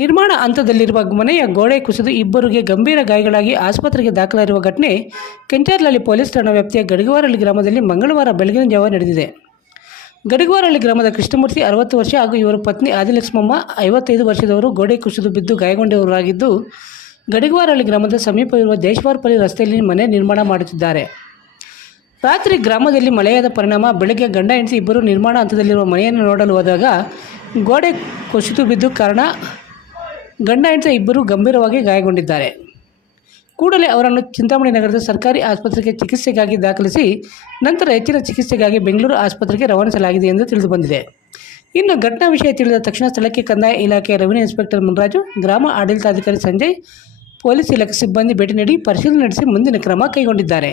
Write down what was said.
ನಿರ್ಮಾಣ ಹಂತದಲ್ಲಿರುವ ಮನೆಯ ಗೋಡೆ ಕುಸಿದು ಇಬ್ಬರಿಗೆ ಗಂಭೀರ ಗಾಯಗಳಾಗಿ ಆಸ್ಪತ್ರೆಗೆ ದಾಖಲಾಗಿರುವ ಘಟನೆ ಕೆಂಚರ್ಲಹಳ್ಳಿ ಪೊಲೀಸ್ ಠಾಣಾ ವ್ಯಾಪ್ತಿಯ ಗಡಿಗವಾರಹಳ್ಳಿ ಗ್ರಾಮದಲ್ಲಿ ಮಂಗಳವಾರ ಬೆಳಗಿನ ಜಾವ ನಡೆದಿದೆ. ಗಡಿಗವಾರಹಳ್ಳಿ ಗ್ರಾಮದ ಕೃಷ್ಣಮೂರ್ತಿ 60 ವರ್ಷ ಹಾಗೂ ಇವರ ಪತ್ನಿ ಆದಿಲಕ್ಷ್ಮಮ್ಮ 55 ವರ್ಷದವರು ಗೋಡೆ ಕುಸಿದು ಬಿದ್ದು ಗಾಯಗೊಂಡವರಾಗಿದ್ದು, ಗಡಿಗವಾರಹಳ್ಳಿ ಗ್ರಾಮದ ಸಮೀಪವಿರುವ ದೇಶವಾರಪಲ್ಲಿ ರಸ್ತೆಯಲ್ಲಿ ಮನೆ ನಿರ್ಮಾಣ ಮಾಡುತ್ತಿದ್ದಾರೆ. ರಾತ್ರಿ ಗ್ರಾಮದಲ್ಲಿ ಮಳೆಯಾದ ಪರಿಣಾಮ ಬೆಳಗ್ಗೆ ಗಂಡ ಹೆಂಡತಿ ಇಬ್ಬರು ನಿರ್ಮಾಣ ಹಂತದಲ್ಲಿರುವ ಮನೆಯನ್ನು ನೋಡಲು ಹೋದಾಗ ಗೋಡೆ ಕುಸಿದು ಬಿದ್ದು ಕಾರಣ ಗಂಡ ಹೆಂಡತಿ ಇಬ್ಬರು ಗಂಭೀರವಾಗಿ ಗಾಯಗೊಂಡಿದ್ದಾರೆ. ಕೂಡಲೇ ಅವರನ್ನು ಚಿಂತಾಮಣಿ ನಗರದ ಸರ್ಕಾರಿ ಆಸ್ಪತ್ರೆಗೆ ಚಿಕಿತ್ಸೆಗಾಗಿ ದಾಖಲಿಸಿ ನಂತರ ಹೆಚ್ಚಿನ ಚಿಕಿತ್ಸೆಗಾಗಿ ಬೆಂಗಳೂರು ಆಸ್ಪತ್ರೆಗೆ ರವಾನಿಸಲಾಗಿದೆ ಎಂದು ತಿಳಿದುಬಂದಿದೆ. ಇನ್ನು ಘಟನಾ ವಿಷಯ ತಿಳಿದ ತಕ್ಷಣ ಸ್ಥಳಕ್ಕೆ ಕಂದಾಯ ಇಲಾಖೆಯ ರೆವಿನ್ಯೂ ಇನ್ಸ್ಪೆಕ್ಟರ್ ಮುನ್ರಾಜು, ಗ್ರಾಮ ಆಡಳಿತಾಧಿಕಾರಿ ಸಂಜಯ್, ಪೊಲೀಸ್ ಇಲಾಖೆ ಸಿಬ್ಬಂದಿ ಭೇಟಿ ನೀಡಿ ಪರಿಶೀಲನೆ ನಡೆಸಿ ಮುಂದಿನ ಕ್ರಮ ಕೈಗೊಂಡಿದ್ದಾರೆ.